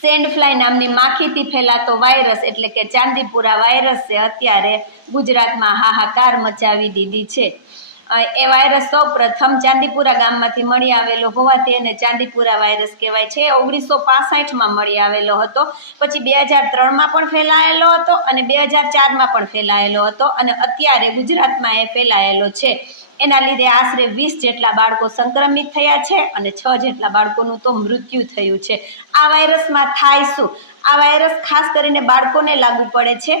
Send fly નામની માખીથી ફેલાતો virus એટલે કે ચાંદીપુરા વાયરસે અત્યારે ગુજરાતમાં હાહાકાર મચાવી દીધી છે। એ વાયરસ સૌ પ્રથમ ચાંદીપુરા ગામમાંથી મળી આવેલો હોવાથી એને ચાંદીપુરા વાયરસ કહેવાય છે। 1965માં મળી આવેલો હતો, પછી 2003માં પણ ફેલાયેલો હતો અને 2004માં પણ ફેલાયેલો હતો અને અત્યારે ગુજરાતમાં એ ફેલાયેલો છે। એના લીધે આશરે 20 જેટલા બાળકો સંક્રમિત થયા છે અને 6 જેટલા બાળકોનું તો મૃત્યુ થયું છે। આ વાયરસમાં થાય શું? આ વાયરસ ખાસ કરીને બાળકોને લાગુ પડે છે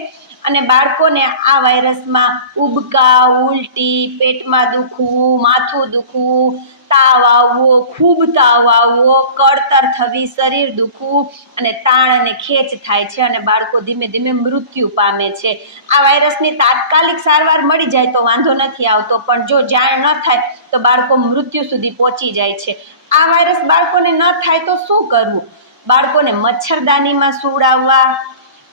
અને બાળકોને આ વાયરસમાં ઉબકા, ઉલટી, પેટમાં દુખવું, માથું દુખવું, તાવ આવવો, ખૂબ તાવ આવવો, કળતર થવી, શરીર દુખવું અને તાણ અને ખેંચ થાય છે અને બાળકો ધીમે ધીમે મૃત્યુ પામે છે। આ વાયરસની તાત્કાલિક સારવાર મળી જાય તો વાંધો નથી આવતો, પણ જો જાણ ન થાય તો બાળકો મૃત્યુ સુધી પહોંચી જાય છે। આ વાયરસ બાળકોને ન થાય તો શું કરવું? બાળકોને મચ્છરદાનીમાં સુવડાવવા,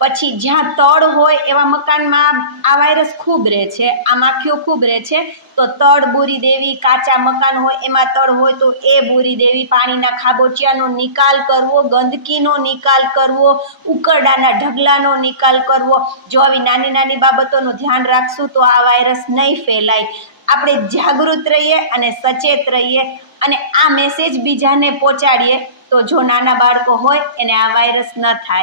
પછી જ્યાં તળ હોય એવા મકાનમાં આ વાયરસ ખૂબ રહે છે, આ માખીઓ ખૂબ રહે છે, તો તળ બૂરી દેવી, કાચા મકાન હોય એમાં તળ હોય તો એ બૂરી દેવી, પાણીના ખાબોચિયાનો નિકાલ કરવો, ગંદકીનો નિકાલ કરવો, ઉકરડાના ઢગલાનો નિકાલ કરવો। જો આવી નાની નાની બાબતોનું ધ્યાન રાખશું તો આ વાયરસ નહીં ફેલાય। આપણે જાગૃત રહીએ અને સચેત રહીએ અને આ મેસેજ બીજાને પહોંચાડીએ તો જો નાના બાળકો હોય એને આ વાયરસ ન થાય।